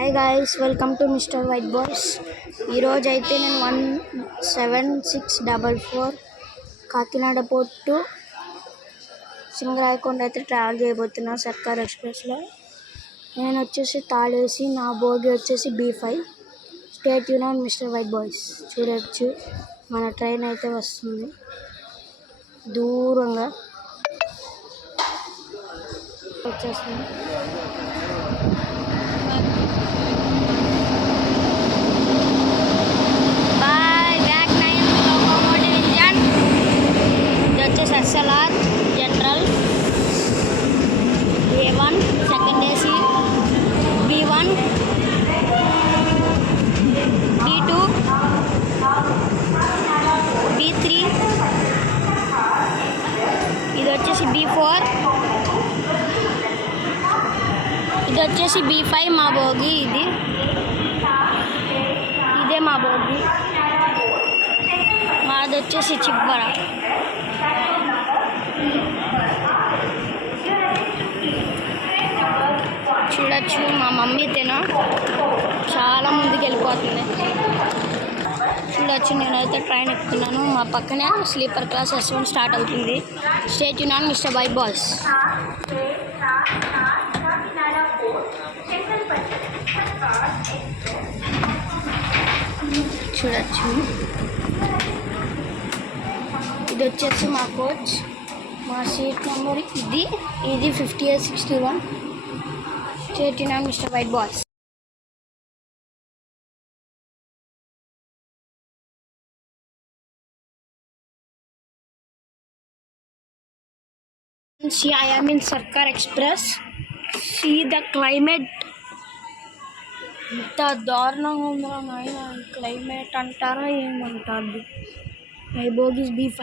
Hi guys, welcome to mister white boys. ఈరోజు అయితే నేను 17644 కాకినాడ పోర్ట్ టు సింగరాయకొండ అయితే ట్రావెల్ చేయబోతున్నాను సర్కార్ ఎక్స్ప్రెస్లో. నేను వచ్చేసి తాళేసి, నా బోగి వచ్చేసి B5. Stay tune on mister white boys. చూడొచ్చు మన ట్రైన్ అయితే వస్తుంది దూరంగా వచ్చేస్తుంది. SLR general A1 second AC B1 B2 B3 ఇది వచ్చేసి B4 ఇది వచ్చేసి B5 మా బోగి. ఇదే మా బోగి. మాది వచ్చేసి చిబ్బర. చూడొచ్చు మా మమ్మీ చాలా ముందుకు వెళ్ళిపోతుంది. చూడొచ్చు నేనైతే ట్రైన్ ఎక్కుతున్నాను. మా పక్కనే స్లీపర్ క్లాస్ S1 స్టార్ట్ అవుతుంది. Stay tune on mister white boys. చూడొచ్చు ఇది వచ్చేసి మా కోచ్. మా సీట్ నెంబర్ ఇది 5861. Stay tuned on Mr. White Boys. See, I am in Sarkar Express. See the climate. ఇంత దారుణంగా ఉందా నాయన. క్లైమేట్ అంటారా ఏమంటారు. My bogies B5.